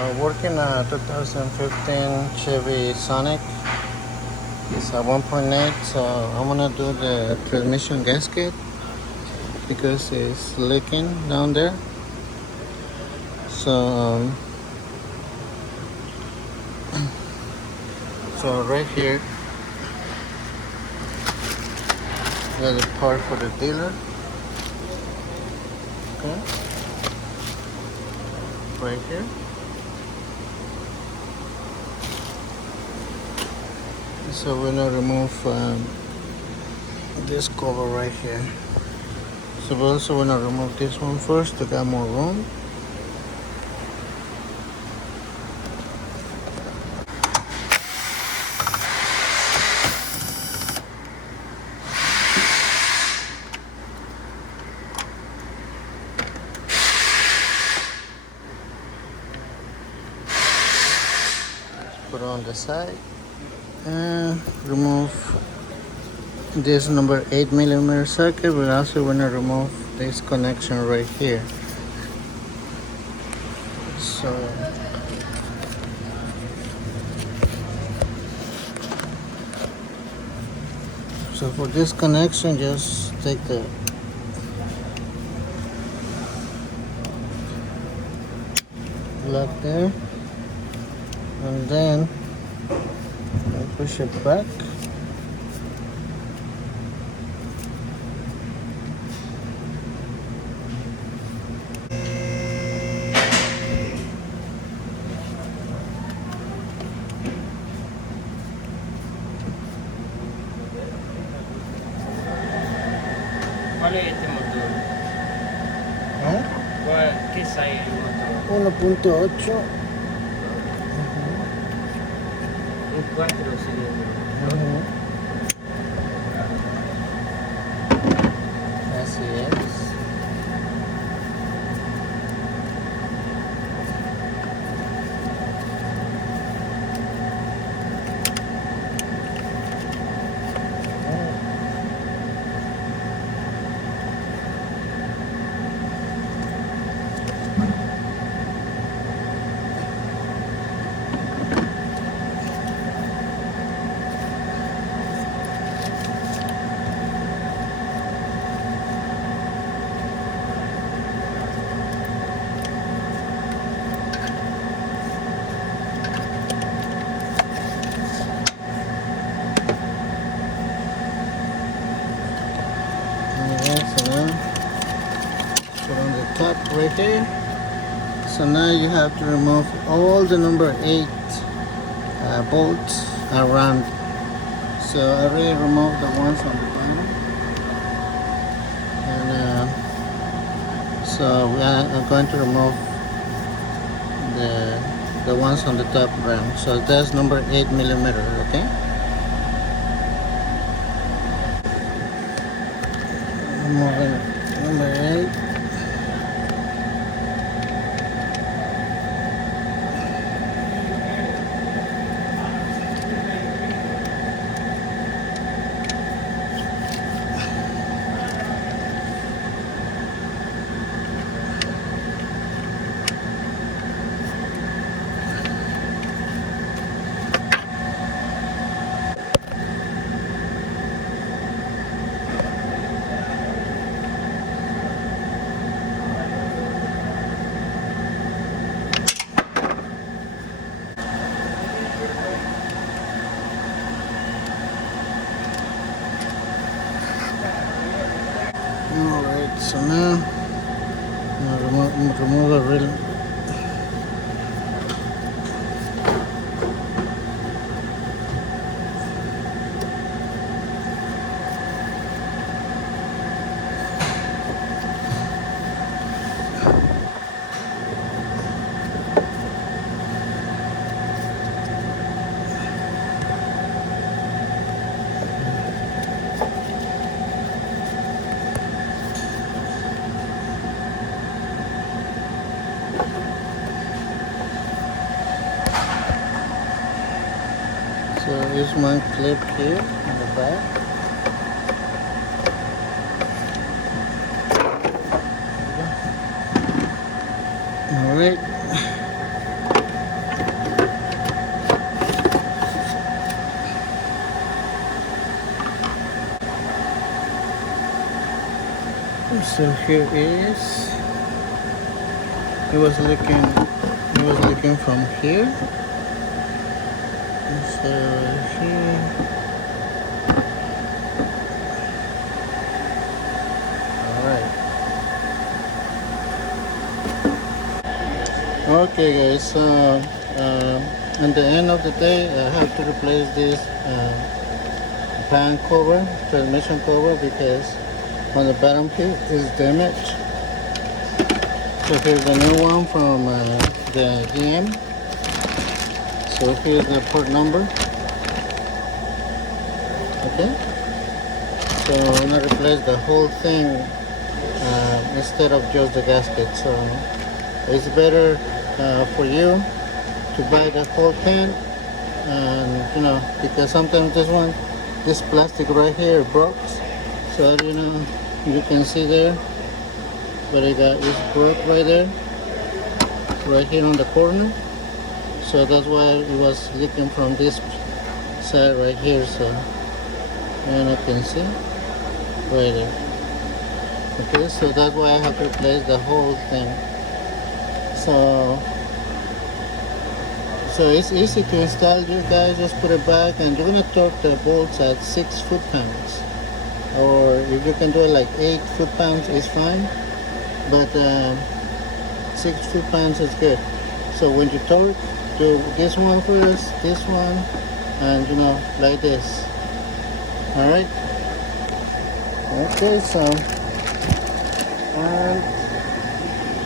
Working a 2015 Chevy Sonic. It's a 1.8, so I'm gonna do the transmission gasket because it's leaking down there. So, so right here, there's a part for the dealer. Okay, right here. So we're gonna remove this cover right here. So we also wanna remove this one first to get more room. Put it on the side and remove this number 8mm socket. We're also going to remove this connection right here. So for this connection, just take the plug there and then push it back. ¿Cuál es este motor? ¿Qué size el motor? 1.8. Un 4 cilindros. Así es. So now put on the top right there. So now you have to remove all the number 8 bolts around. So I already removed the ones on the bottom, and so I'm going to remove the ones on the top ram. So that's number 8mm. Okay. Removing number 8. Alright, so now remove the real. So here's one clip here in the back. Alright. So here is, it was looking from here. So here, all right. Okay, guys. So at the end of the day, I have to replace this pan cover, transmission cover, because on the bottom piece is damaged. So here's the new one from the GM. So here's the part number. Okay. So I'm gonna replace the whole thing instead of just the gasket. So it's better for you to buy the whole pan, and because sometimes this plastic right here broke. So you can see there, but it's broke right there, right here on the corner. So that's why it was leaking from this side right here. So you can see right there. Okay, so that's why I have to replace the whole thing. So it's easy to install. You guys just put it back, and you're gonna torque the bolts at 6 foot-pounds, or if you can do it like 8 foot-pounds, it's fine. But 6 foot-pounds is good. So when you torque, do this one first, this one, and like this. All right. Okay, so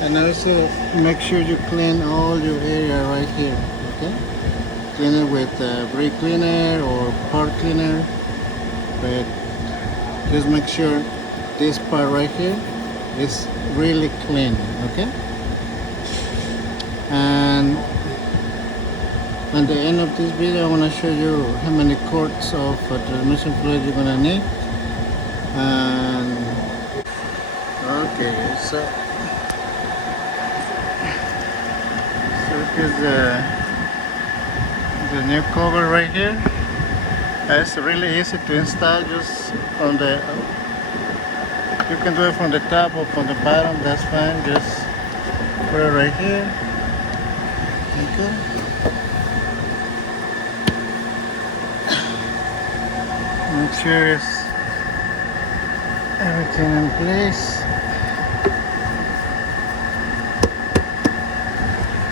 and also make sure you clean all your area right here. Okay, clean it with brake cleaner or part cleaner, but just make sure this part right here is really clean. Okay, and at the end of this video, I want to show you how many quarts of transmission fluid you're gonna need. And okay, so here's the new cover right here. It's really easy to install. Just from the, you can do it from the top or from the bottom. That's fine. Just put it right here. Okay. Make sure it's everything in place.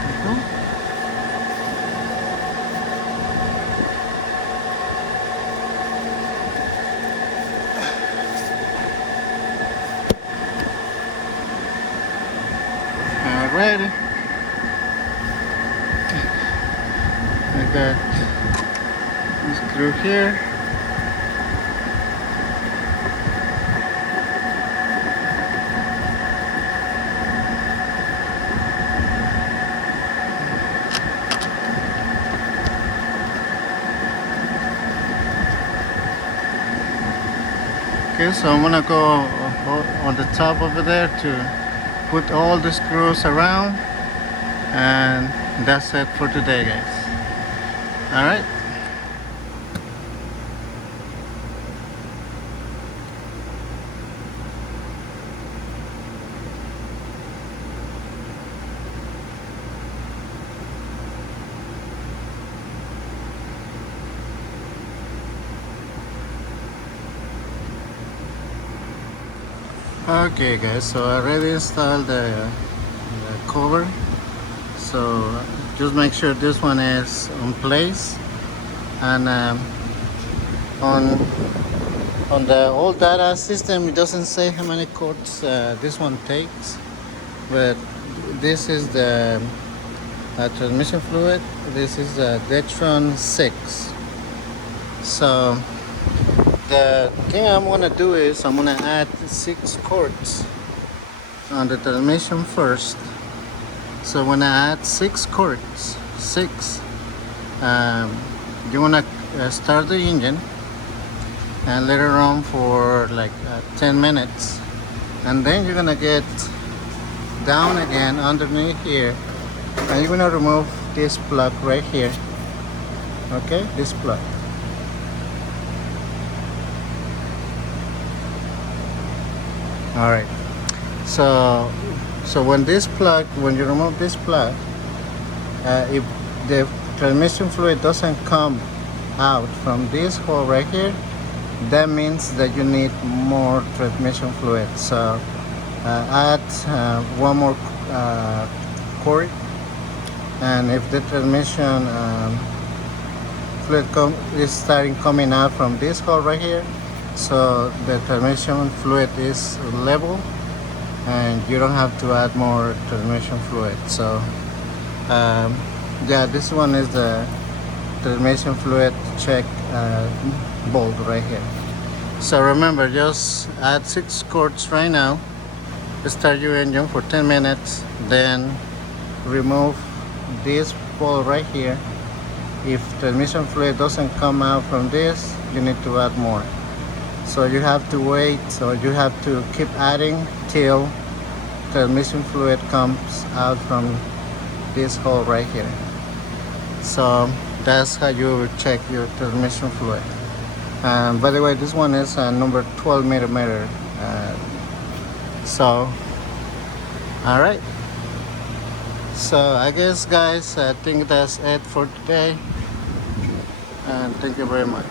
Okay. Alrighty. I got this screw here. Okay, so I'm gonna go on the top over there to put all the screws around, and that's it for today, guys. All right. Okay, guys, so I already installed the cover. So just make sure this one is in place, and on the old data system, it doesn't say how many quarts this one takes, but this is the transmission fluid. This is the Detron 6. So the thing I'm gonna do is I'm gonna add 6 quarts on the transmission first. So when I add 6 quarts, you wanna start the engine and let it run for like 10 minutes, and then you're gonna get down again underneath here, and you're gonna remove this plug right here. Okay, this plug. All right. So when you remove this plug, if the transmission fluid doesn't come out from this hole right here, that means that you need more transmission fluid. So add one more quart, and if the transmission fluid is starting coming out from this hole right here, so the transmission fluid is level and you don't have to add more transmission fluid. So yeah, this one is the transmission fluid check bolt right here. So remember, just add 6 quarts right now, start your engine for 10 minutes, then remove this bolt right here. If transmission fluid doesn't come out from this, you need to add more. So you have to wait, so you have to keep adding till transmission fluid comes out from this hole right here. So that's how you check your transmission fluid. By the way, this one is number 12 millimeter. So alright, so I guess guys, I think that's it for today, and thank you very much.